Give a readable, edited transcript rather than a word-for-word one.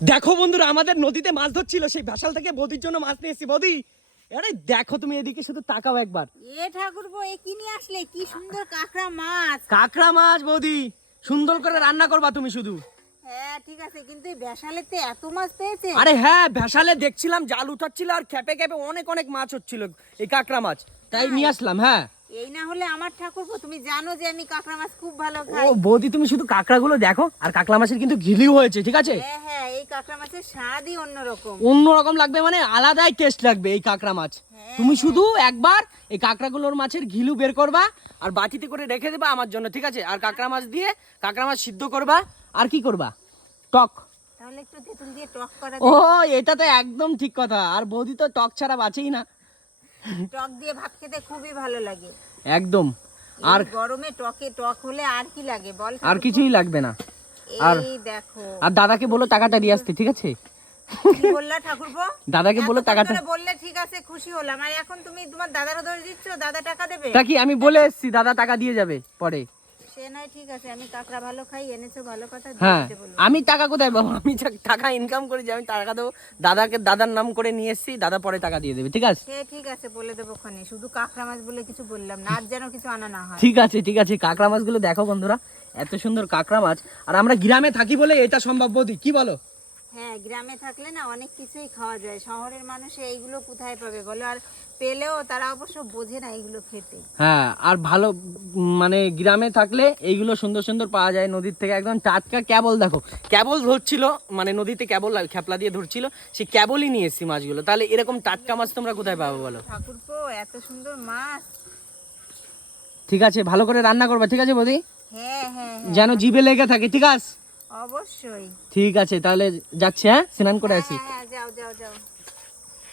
দেখো বন্ধুরা, আমাদের নদীতে মাছ ধরছিল, সেই ভ্যাসাল থেকে বৌদির জন্য মাছ নিয়ে এসেছি। বৌদি, আরে দেখো, তুমি এদিকে শুধু তাকাও একবার। এ ঠাকুরপো, এ কি নিয়ে আসলে? কি সুন্দর কাঁকড়া মাছ। কাঁকড়া মাছ বৌদি, সুন্দর করে রান্না করবা তুমি শুধু। হ্যাঁ ঠিক আছে, কিন্তু এই বেশালেতে এত মাছ পেয়েছে? আরে হ্যাঁ, ভ্যাসালে দেখছিলাম জাল উঠাচ্ছিল আর খেপে খেপে অনেক অনেক মাছ হচ্ছিল, এই কাঁকড়া মাছ, তাই নিয়ে আসলাম। হ্যাঁ, এই না হলে আমার ঠাকুরপো, তুমি জানো যে আমি কাঁকড়া মাছ খুব ভালো ও খাই। বৌদি, তুমি শুধু কাঁকড়াগুলো দেখো, আর কাঁকড়া মাছের কিন্তু ঘিলিও হয়েছে, ঠিক আছে? হ্যাঁ হ্যাঁ, এই কাঁকড়া মাছের স্বাদই অন্যরকম। অন্যরকম লাগবে, মানে আলাদাই টেস্ট লাগবে এই কাঁকড়া মাছ। তুমি শুধু একবার এই কাঁকড়াগুলোর মাছের ঘিলু বের করবা আর বাটিতে করে রেখে দেবা আমার জন্য, ঠিক আছে? আর কাঁকড়া মাছ দিয়ে কাঁকড়া মাছ সিদ্ধ করবা, আর কি করবা? টক। তাহলে একটু তেঁতুল দিয়ে টক করা ও, যায়। এটা তো একদম ঠিক কথা। আর বৌদি তো টক ছাড়া বাঁচেই না। টক দিয়ে ভাত খেতে খুবই ভালো লাগে একদম। আর আর গরমে টক হলে আর কি লাগে বল? আর কিছুই লাগবে না। আর এই দেখো, আর দাদাকে বলো টাকাটা দিয়ে আসতে, ঠিক আছে? কি বললা ঠাকুরপো? দাদাকে বলো এতক্ষণ টাকাটা। ধরে বললে ঠিক আছে, খুশি হলাম। আর এখন তুমি তোমার দাদারও দোষ দিচ্ছ, দাদা টাকা দেবে? তা কি, আমি বলে এসছি দাদা টাকা দিয়ে যাবে পরে। সে নয়, ঠিক আছে, আমি কাঁকড়া ভালো খাই, এনেছো ভালো কথা, হ্যাঁ, দিতে বলবো। আমি টাকা কোথায় পাবো? আমি টাকা ইনকাম করে যে আমি টাকা দেবো, দাদাকে দাদার নাম করে নিয়ে এসছি, দাদা পরে টাকা দিয়ে দেবে, ঠিক আছে? সে ঠিক আছে, বলে দেবো ক্ষণে। শুধু কাঁকড়া মাছ বলে কিছু বললাম না, আর যেন কিছু আনা না হয়। ঠিক আছে ঠিক আছে, কাঁকড়া মাছগুলো দেখো বন্ধুরা, এত সুন্দর কাঁকড়া মাছ। আর আমরা গ্রামে থাকি বলে এটা সম্ভব। বৌদি কি বলো? হ্যাঁ, গ্রামে থাকলে না অনেক কিছুই খাওয়া যায়। শহরের মানুষে এইগুলো কোথায় পাবে বলো? আর পেলেও তারা অবশ্য বোঝে না এইগুলো খেতে। হ্যাঁ, আর ভালো মানে গ্রামে থাকলে এইগুলো সুন্দর সুন্দর পাওয়া যায় নদীর থেকে, একদম টাটকা। ক্যাবল দেখো, ক্যাবল ধরছিল, মানে নদীতে ক্যাবল খেপলা দিয়ে ধরছিল, সেই ক্যাবলই নিয়ে এসছি মাছগুলো। তাহলে এরকম টাটকা মাছ তোমরা কোথায় পাবো বলো? ঠাকুরপো, এত সুন্দর মাছ। ঠিক আছে, ভালো করে রান্না করবা, ঠিক আছে বৌদি? হ্যাঁ হ্যাঁ হ্যাঁ, যেন জিভে লেগে থাকে, ঠিক আছে? অবশ্যই। ঠিক আছে, তাহলে যাচ্ছি, হ্যাঁ, স্নান করে আসি। হ্যাঁ হ্যাঁ, যাও যাও যাও।